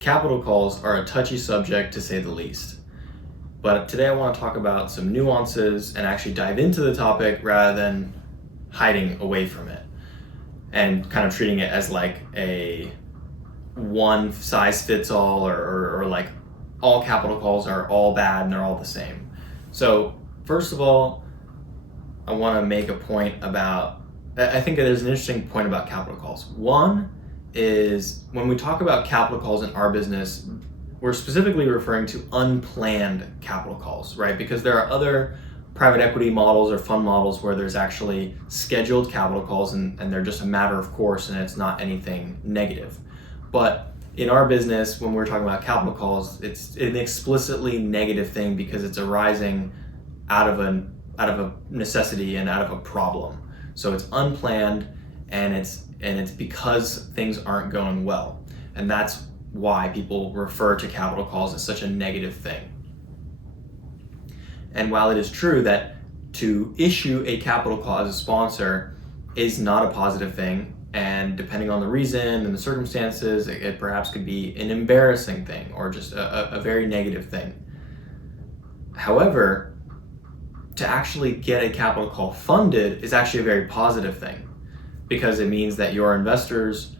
Capital calls are a touchy subject to say the least. But today I want to talk about some nuances and actually dive into the topic rather than hiding away from it and kind of treating it as like a one size fits all or like all capital calls are all bad and they're all the same. So first of all, I want to make a point about, I think there's an interesting point about capital calls. One is when we talk about capital calls in our business, we're specifically referring to unplanned capital calls, right? Because there are other private equity models or fund models where there's actually scheduled capital calls and they're just a matter of course and it's not anything negative. But in our business, when we're talking about capital calls, it's an explicitly negative thing because it's arising out of a necessity and out of a problem. So it's unplanned and it's because things aren't going well. And that's why people refer to capital calls as such a negative thing. And while it is true that to issue a capital call as a sponsor is not a positive thing, and depending on the reason and the circumstances, it perhaps could be an embarrassing thing or just a very negative thing. However, to actually get a capital call funded is actually a very positive thing because it means that your investors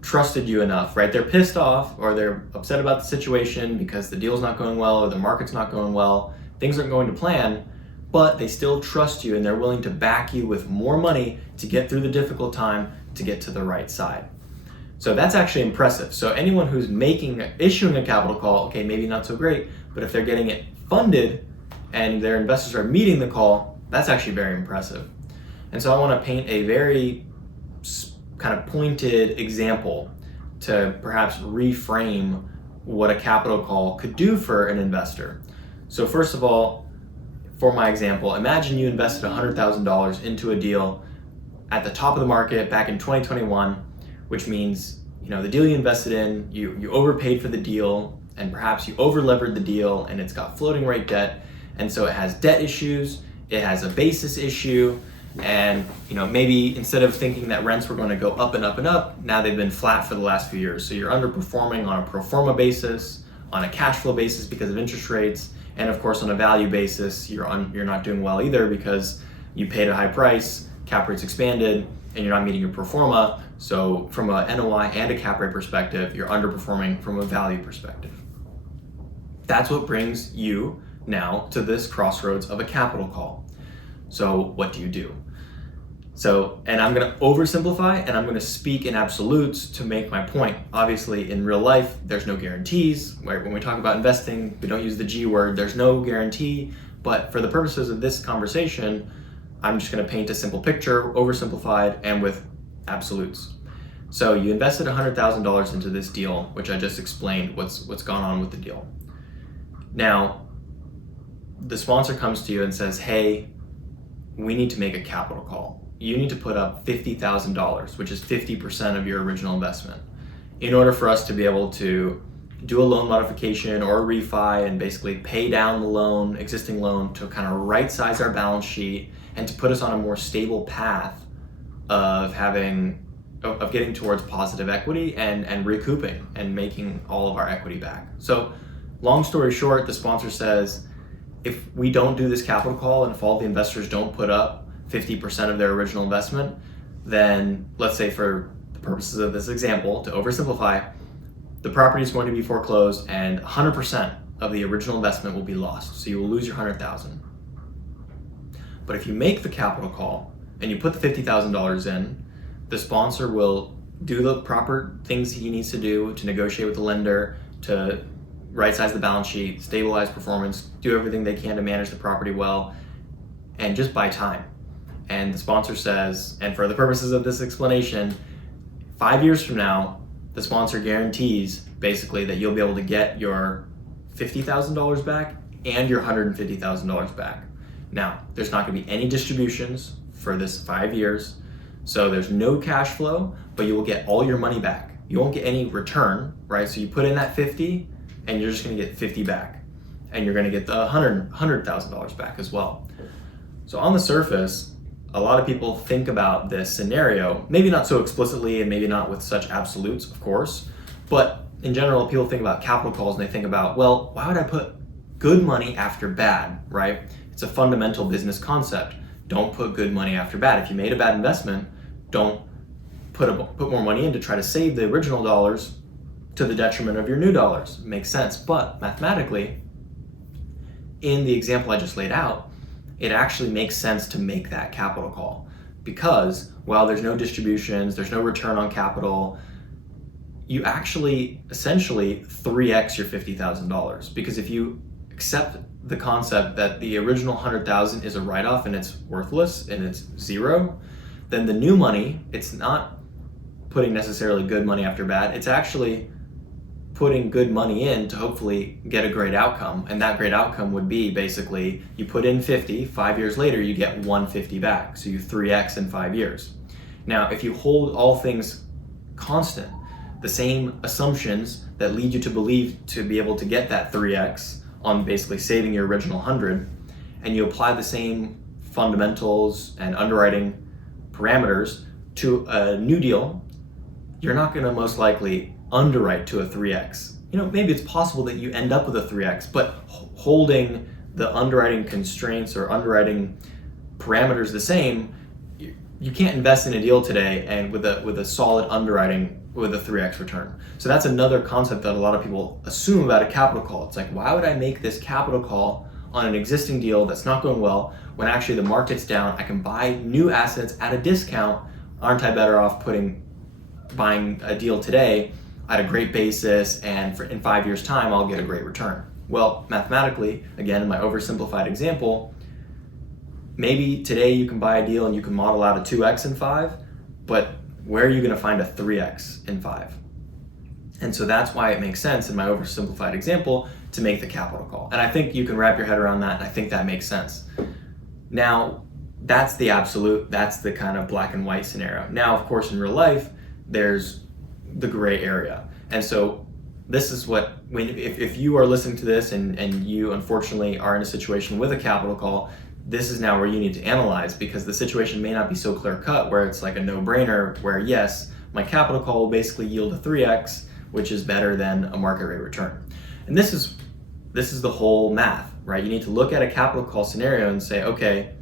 trusted you enough, right? They're pissed off or they're upset about the situation because the deal's not going well or the market's not going well, things aren't going to plan, but they still trust you and they're willing to back you with more money to get through the difficult time to get to the right side. So that's actually impressive. So anyone who's issuing a capital call, okay, maybe not so great, but if they're getting it funded and their investors are meeting the call, that's actually very impressive. And so I want to paint a very kind of pointed example to perhaps reframe what a capital call could do for an investor. So first of all, for my example, imagine you invested $100,000 into a deal at the top of the market back in 2021, which means, the deal you invested in, you overpaid for the deal and perhaps you over-levered the deal and it's got floating rate debt. And so it has debt issues, it has a basis issue, and maybe instead of thinking that rents were going to go up and up and up, now they've been flat for the last few years. So you're underperforming on a pro forma basis, on a cash flow basis because of interest rates, and of course on a value basis, you're not doing well either because you paid a high price, cap rates expanded, and you're not meeting your pro forma. So from a NOI and a cap rate perspective, you're underperforming from a value perspective. That's what brings you now to this crossroads of a capital call. So what do you do? And I'm going to oversimplify and I'm going to speak in absolutes to make my point. Obviously in real life, there's no guarantees. Right? When we talk about investing, we don't use the G word. There's no guarantee, but for the purposes of this conversation, I'm just going to paint a simple picture, oversimplified and with absolutes. So you invested $100,000 into this deal, which I just explained what's gone on with the deal. Now, the sponsor comes to you and says, hey, we need to make a capital call. You need to put up $50,000, which is 50% of your original investment, in order for us to be able to do a loan modification or a refi and basically pay down the existing loan to kind of right size our balance sheet and to put us on a more stable path of getting towards positive equity and recouping and making all of our equity back. So long story short, the sponsor says, if we don't do this capital call and if all the investors don't put up 50% of their original investment, then let's say for the purposes of this example, to oversimplify, the property is going to be foreclosed and 100% of the original investment will be lost. So you will lose your $100,000. But if you make the capital call and you put the $50,000 in, the sponsor will do the proper things he needs to do to negotiate with the lender, to right size the balance sheet, stabilize performance, do everything they can to manage the property well, and just buy time. And the sponsor says, and for the purposes of this explanation, 5 years from now, the sponsor guarantees basically that you'll be able to get your $50,000 back and your $150,000 back. Now, there's not going to be any distributions for this 5 years, so there's no cash flow, but you will get all your money back. You won't get any return, right? So you put in that 50 and you're just going to get 50 back, and you're going to get the $100,000 back as well. So on the surface, a lot of people think about this scenario, maybe not so explicitly and maybe not with such absolutes, of course, but in general, people think about capital calls and they think about, well, why would I put good money after bad, right? It's a fundamental business concept. Don't put good money after bad. If you made a bad investment, don't put more money in to try to save the original dollars to the detriment of your new dollars. It makes sense. But mathematically, in the example I just laid out, it actually makes sense to make that capital call, because while there's no distributions, there's no return on capital, you actually essentially 3x your $50,000. Because if you accept the concept that the original $100,000 is a write-off and it's worthless and it's zero, then the new money, it's not putting necessarily good money after bad, it's actually putting good money in to hopefully get a great outcome. And that great outcome would be basically you put in 50, 5 years later you get 150 back. So you 3x in 5 years. Now, if you hold all things constant, the same assumptions that lead you to believe to be able to get that 3x on basically saving your original 100, and you apply the same fundamentals and underwriting parameters to a new deal, you're not going to most likely underwrite to a 3x. Maybe it's possible that you end up with a 3x, but holding the underwriting constraints or underwriting parameters the same, you can't invest in a deal today and with a solid underwriting with a 3x return. So that's another concept that a lot of people assume about a capital call. It's like, why would I make this capital call on an existing deal that's not going well when actually the market's down? I can buy new assets at a discount. Aren't I better off buying a deal today at a great basis, and in 5 years' time I'll get a great return? Well, mathematically, again in my oversimplified example, maybe today you can buy a deal and you can model out a 2x in 5, but where are you going to find a 3x in 5? And so that's why it makes sense in my oversimplified example to make the capital call. And I think you can wrap your head around that, and I think that makes sense. Now, that's the absolute, that's the kind of black and white scenario. Now, of course, in real life, there's the gray area. And so this is what, if you are listening to this and you unfortunately are in a situation with a capital call, this is now where you need to analyze, because the situation may not be so clear cut where it's like a no-brainer where yes, my capital call will basically yield a 3x, which is better than a market rate return. And this is the whole math, right? You need to look at a capital call scenario and say, okay,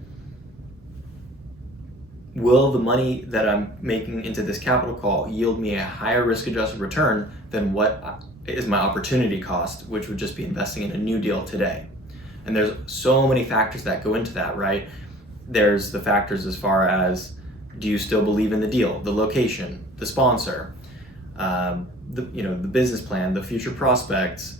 will the money that I'm making into this capital call yield me a higher risk-adjusted return than what is my opportunity cost, which would just be investing in a new deal today? And there's so many factors that go into that, right? There's the factors as far as, do you still believe in the deal, the location, the sponsor, the business plan, the future prospects,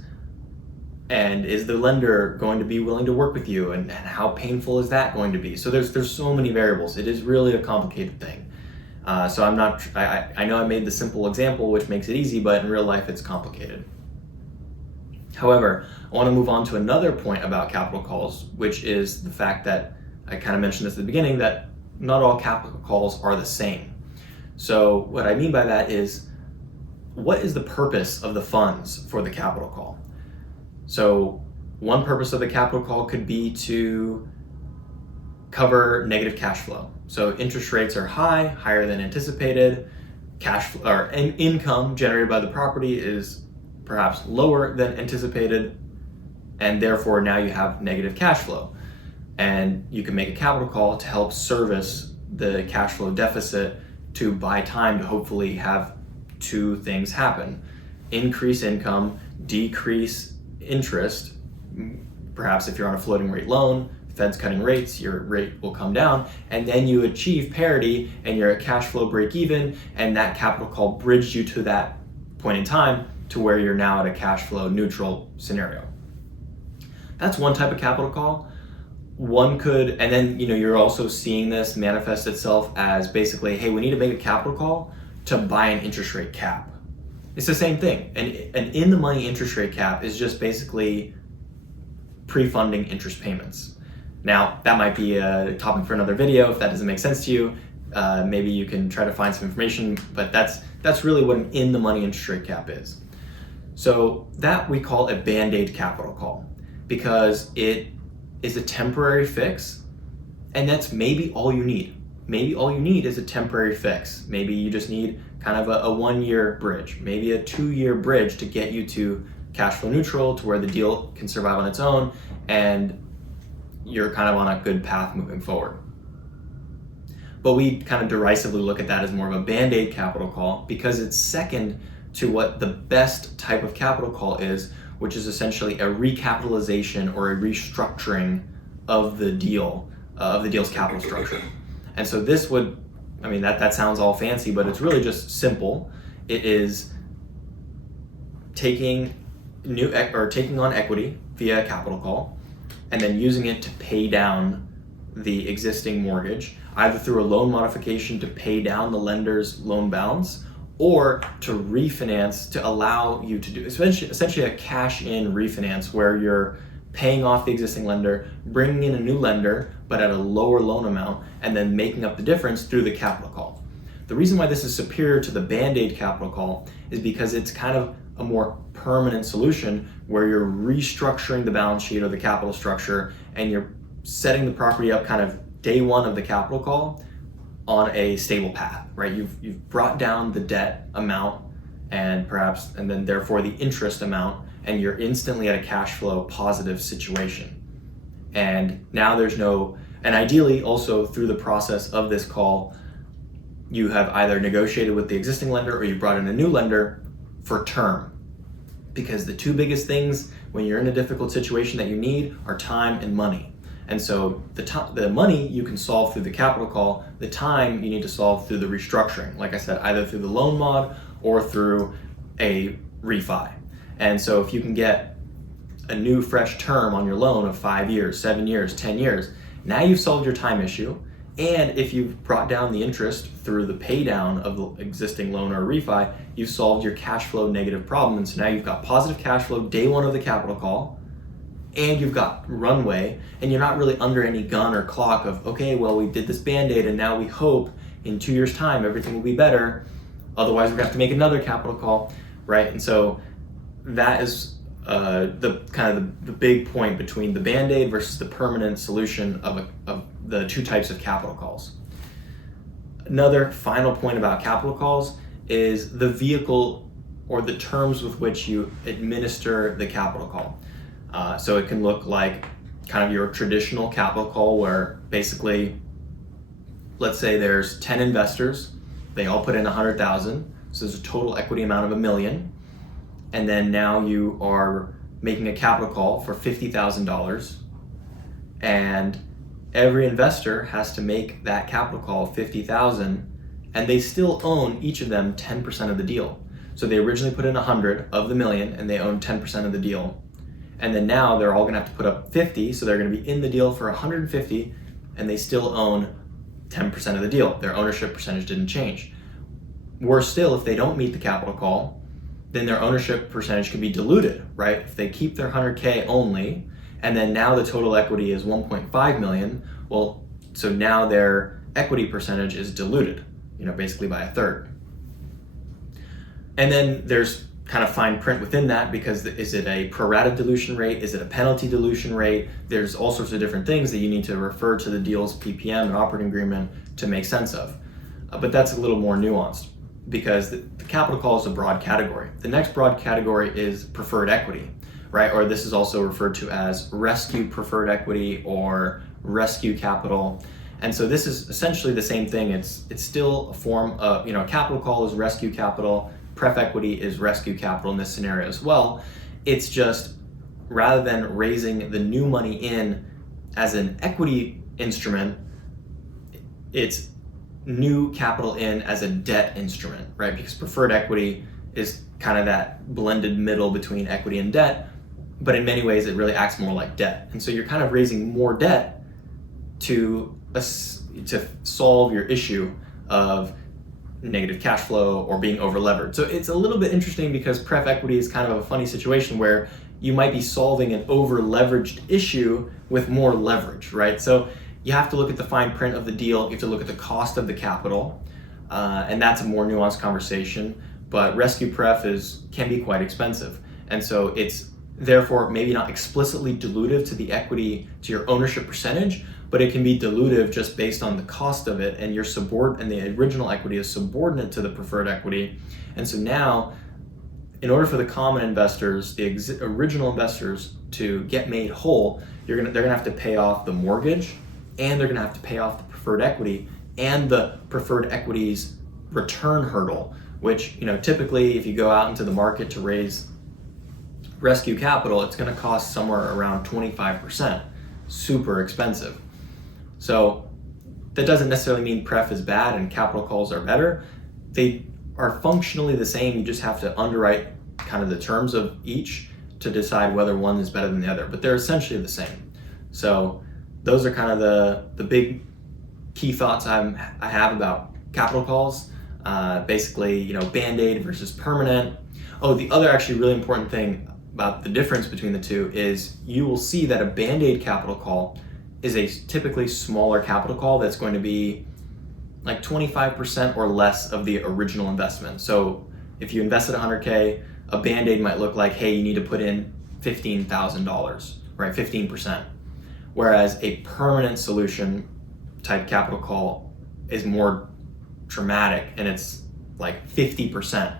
and is the lender going to be willing to work with you, and how painful is that going to be? So there's so many variables. It is really a complicated thing. So I know I made the simple example, which makes it easy, but in real life it's complicated. However, I want to move on to another point about capital calls, which is the fact that I kind of mentioned this at the beginning, that not all capital calls are the same. So what I mean by that is, what is the purpose of the funds for the capital call? So one purpose of the capital call could be to cover negative cash flow. So interest rates are higher than anticipated. Income generated by the property is perhaps lower than anticipated, and therefore now you have negative cash flow. And you can make a capital call to help service the cash flow deficit, to buy time to hopefully have two things happen: increase income, decrease interest. Perhaps if you're on a floating rate loan, Fed's cutting rates, your rate will come down, and then you achieve parity and you're at cash flow break even, and that capital call bridged you to that point in time to where you're now at a cash flow neutral scenario. That's one type of capital call. One could, and then you're also seeing this manifest itself as basically, hey, we need to make a capital call to buy an interest rate cap. It's the same thing. An in the money interest rate cap is just basically pre-funding interest payments. Now, that might be a topic for another video. If that doesn't make sense to you, maybe you can try to find some information, but that's really what an in the money interest rate cap is. So that we call a band-aid capital call, because it is a temporary fix, and that's maybe all you need. Maybe all you need is a temporary fix. Maybe you just need kind of a 1-year bridge, maybe a 2-year bridge to get you to cash flow neutral, to where the deal can survive on its own and you're kind of on a good path moving forward. But we kind of derisively look at that as more of a band-aid capital call because it's second to what the best type of capital call is, which is essentially a recapitalization or a restructuring of the deal, of the deal's capital structure. And so this would, I mean, that sounds all fancy, but it's really just simple. It is taking on equity via a capital call and then using it to pay down the existing mortgage, either through a loan modification to pay down the lender's loan balance, or to refinance to allow you to do essentially a cash-in refinance where you're paying off the existing lender, bringing in a new lender, but at a lower loan amount, and then making up the difference through the capital call. The reason why this is superior to the Band-Aid capital call is because it's kind of a more permanent solution where you're restructuring the balance sheet or the capital structure, and you're setting the property up kind of day one of the capital call on a stable path, right? You've brought down the debt amount and then therefore the interest amount, and you're instantly at a cash flow positive situation. And now and ideally also through the process of this call, you have either negotiated with the existing lender or you brought in a new lender for term. Because the two biggest things when you're in a difficult situation that you need are time and money. And so the money you can solve through the capital call, the time you need to solve through the restructuring. Like I said, either through the loan mod or through a refi. And so if you can get a new fresh term on your loan of 5 years, 7 years, 10 years, now you've solved your time issue. And if you've brought down the interest through the pay down of the existing loan or refi, you've solved your cash flow negative problem. And so now you've got positive cash flow day one of the capital call, and you've got runway, and you're not really under any gun or clock of, okay, well, we did this Band-Aid and now we hope in 2 years' time everything will be better. Otherwise, we're gonna have to make another capital call, right? And so that is the big point between the Band-Aid versus the permanent solution of the two types of capital calls. Another final point about capital calls is the vehicle or the terms with which you administer the capital call. So it can look like kind of your traditional capital call where basically, let's say there's 10 investors, they all put in 100,000, so there's a total equity amount of $1 million, and then now you are making a capital call for $50,000, and every investor has to make that capital call of $50,000, and they still own, each of them, 10% of the deal. So they originally put in 100 of the million, and they own 10% of the deal. And then now they're all gonna have to put up 50, so they're gonna be in the deal for 150, and they still own 10% of the deal. Their ownership percentage didn't change. Worse still, if they don't meet the capital call, then their ownership percentage could be diluted, right? If they keep their 100K only, and then now the total equity is 1.5 million, well, so now their equity percentage is diluted, basically by a third. And then there's kind of fine print within that, because is it a pro rata dilution rate? Is it a penalty dilution rate? There's all sorts of different things that you need to refer to the deal's PPM and operating agreement to make sense of. But that's a little more nuanced, because the capital call is a broad category. The next broad category is preferred equity, right? Or this is also referred to as rescue preferred equity or rescue capital. And so this is essentially the same thing. It's still a form of, capital call is rescue capital, pref equity is rescue capital in this scenario as well. It's just, rather than raising the new money in as an equity instrument, it's new capital in as a debt instrument, right? Because preferred equity is kind of that blended middle between equity and debt, but in many ways it really acts more like debt. And so you're kind of raising more debt to solve your issue of negative cash flow or being over levered. So it's a little bit interesting, because pref equity is kind of a funny situation where you might be solving an over leveraged issue with more leverage, right? So you have to look at the fine print of the deal. You have to look at the cost of the capital, and that's a more nuanced conversation. But rescue pref can be quite expensive, and so it's therefore maybe not explicitly dilutive to the equity, to your ownership percentage, but it can be dilutive just based on the cost of it, and the original equity is subordinate to the preferred equity. And so now, in order for the common investors, the original investors, to get made whole, they're gonna have to pay off the mortgage, and they're gonna have to pay off the preferred equity and the preferred equity's return hurdle, which, typically if you go out into the market to raise rescue capital, it's going to cost somewhere around 25%. Super expensive. So that doesn't necessarily mean pref is bad and capital calls are better. They are functionally the same. You just have to underwrite kind of the terms of each to decide whether one is better than the other, but they're essentially the same. So those are kind of the big key thoughts I have about capital calls. Basically, Band-Aid versus permanent. Oh, the other actually really important thing about the difference between the two is you will see that a Band-Aid capital call is a typically smaller capital call that's going to be like 25% or less of the original investment. So if you invested $100K, a Band-Aid might look like, hey, you need to put in $15,000, right? 15%. Whereas a permanent solution type capital call is more dramatic, and it's like 50%,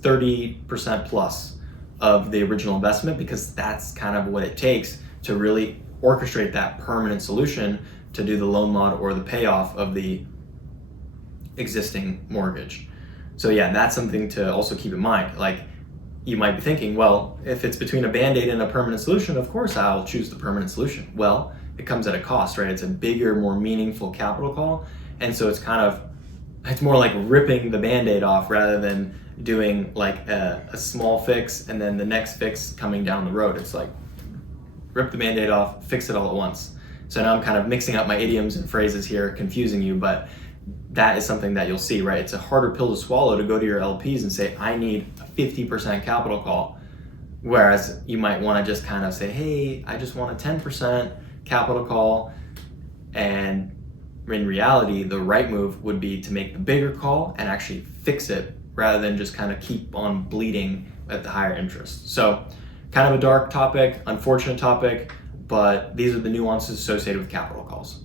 30% plus of the original investment, because that's kind of what it takes to really orchestrate that permanent solution to do the loan mod or the payoff of the existing mortgage. So yeah, that's something to also keep in mind. Like, you might be thinking, well, if it's between a Band-Aid and a permanent solution, of course I'll choose the permanent solution. Well, it comes at a cost, right? It's a bigger, more meaningful capital call, and so it's more like ripping the Band-Aid off rather than doing like a small fix and then the next fix coming down the road. It's like rip the Band-Aid off, fix it all at once. So now I'm kind of mixing up my idioms and phrases here, confusing you, but that is something that you'll see, right? It's a harder pill to swallow to go to your LPs and say, I need a 50% capital call. Whereas you might want to just kind of say, hey, I just want a 10% capital call. And in reality, the right move would be to make the bigger call and actually fix it rather than just kind of keep on bleeding at the higher interest. So kind of a dark topic, unfortunate topic, but these are the nuances associated with capital calls.